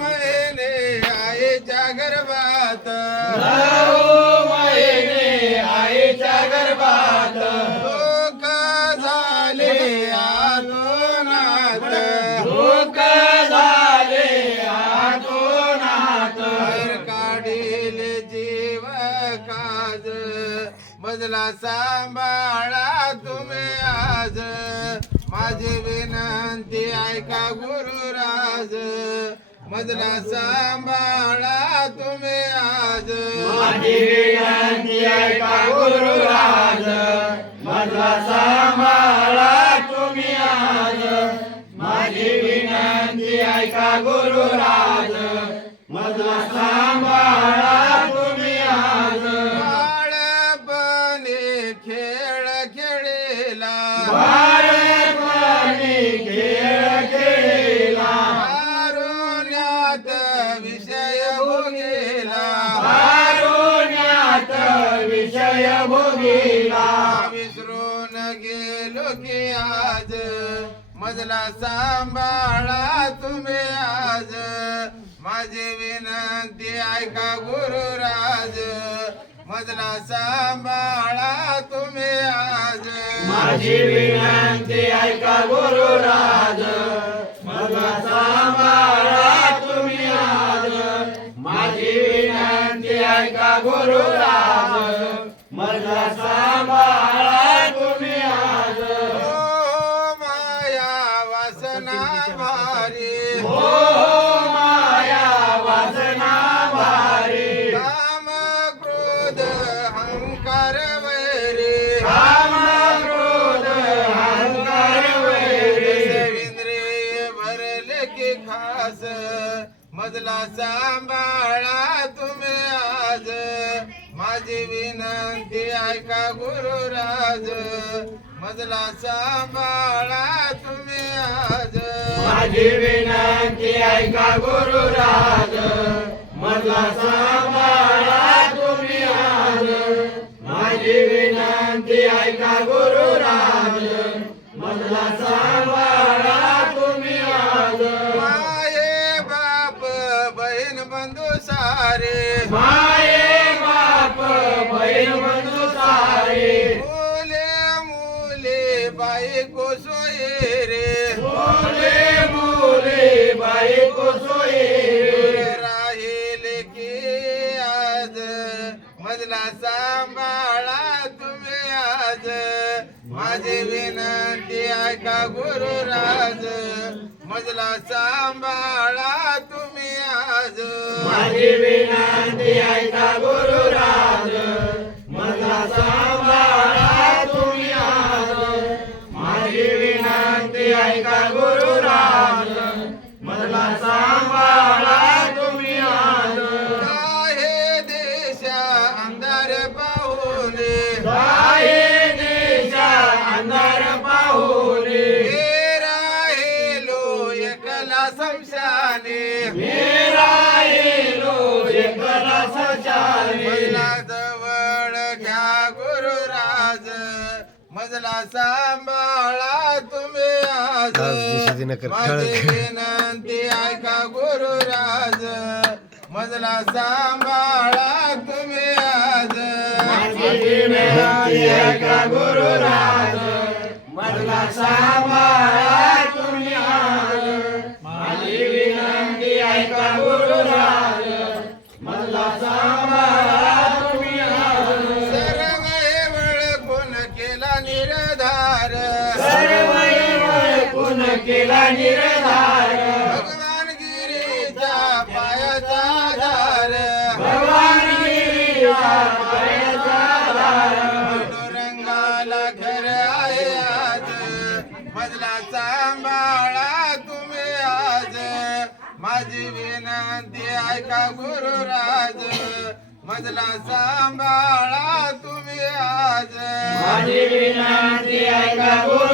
महिने आईच्या गर्भात आईच्या गर्भात दुःख झाले आतोनात दुःख झाले आतोनात बाहेर काढील जीव काज बदला सांभाळा तुम्ही आज माझी विनंती ऐका गुरुराज मजला सांभाळा तुम्ही आज माझी विनंती ऐका गुरुराज मजला सांभाळा तुम्ही आज माझी विनंती ऐका गुरुराज मजला सांभाळा तुम्ही आज बाळपणी खेळ खेळीला बाळपणी खेळ खेळला तारुण्यात विषय भोगीला तारुण्यात विषय भोगीला विसरून गेलो की आज मजला सांभाळा तुम्ही आज माझी विनंती ऐका गुरुराज मजला सांभाळा तुम्ही आज माझी विनंती ऐका गुरुराज मजला सांभाळा तुम्ही आज माझी विनंती ऐका गुरुराज मजला सांभाळा तुम्ही आज हो माया वासना भारी हो माया वासना भारी काम क्रोध अहंकार वैरी काम क्रोध अहंकार वैरी इंद्रिय भरले की खास मजला सांभाळा तुम्ही आज माझी विनंती ऐका गुरुराज मजला सांभाळा तुम्ही आज माझी विनंती ऐका गुरुराज मजला सांभाळा तुम्ही आज माझी विनंती ऐका गुरुराज मजला सांभाळा तुम्ही आज माये बाप बहीण बंधू सारे माये बाप बहीण बंधू सारे मुले मुले बायको सोयरे मुले मुले बायको सोयरे राहील की आज मजला सांभाळा तुम्ही आज माझी विनंती ऐका गुरुराज मजला सांभाळा तुम्ही आज माझी विनंती ऐका गुरुराज मजला सांभाळा तुम्ही आज माझी विनंती ऐका गुरुराज मजला सांभाळा तुम्ही आज आहे देशा अंधार पाहुणे आहे देशा अंधार पाहुणे राहिलो एकला समशाने राहिलो एकला सचाने मजला जवळ घ्या गुरुराज मजला सांभाळा तुम्ही आज माझी विनंती ऐका गुरुराज मजला सांभाळा तुम्ही आज माझी विनंती ऐका गुरुराज मजला सांभाळा तुम्ही आज माझी विनंती ऐका गुरुराज मजला सांभाळा तुम्ही आज सर्व वळखून केला निर्धार सर्व कोण केला निर्धार भगवान गिरीच्या पायाचा धार भगवान गिरीचा पायाचा धार पांडुरंगाला घर आहे आज मजला सांभाळा तुम्ही आज माझी विनंती ऐका गुरुराज मजला सांभाळा तुम्ही आज माझी विनंती ऐका गुरुराज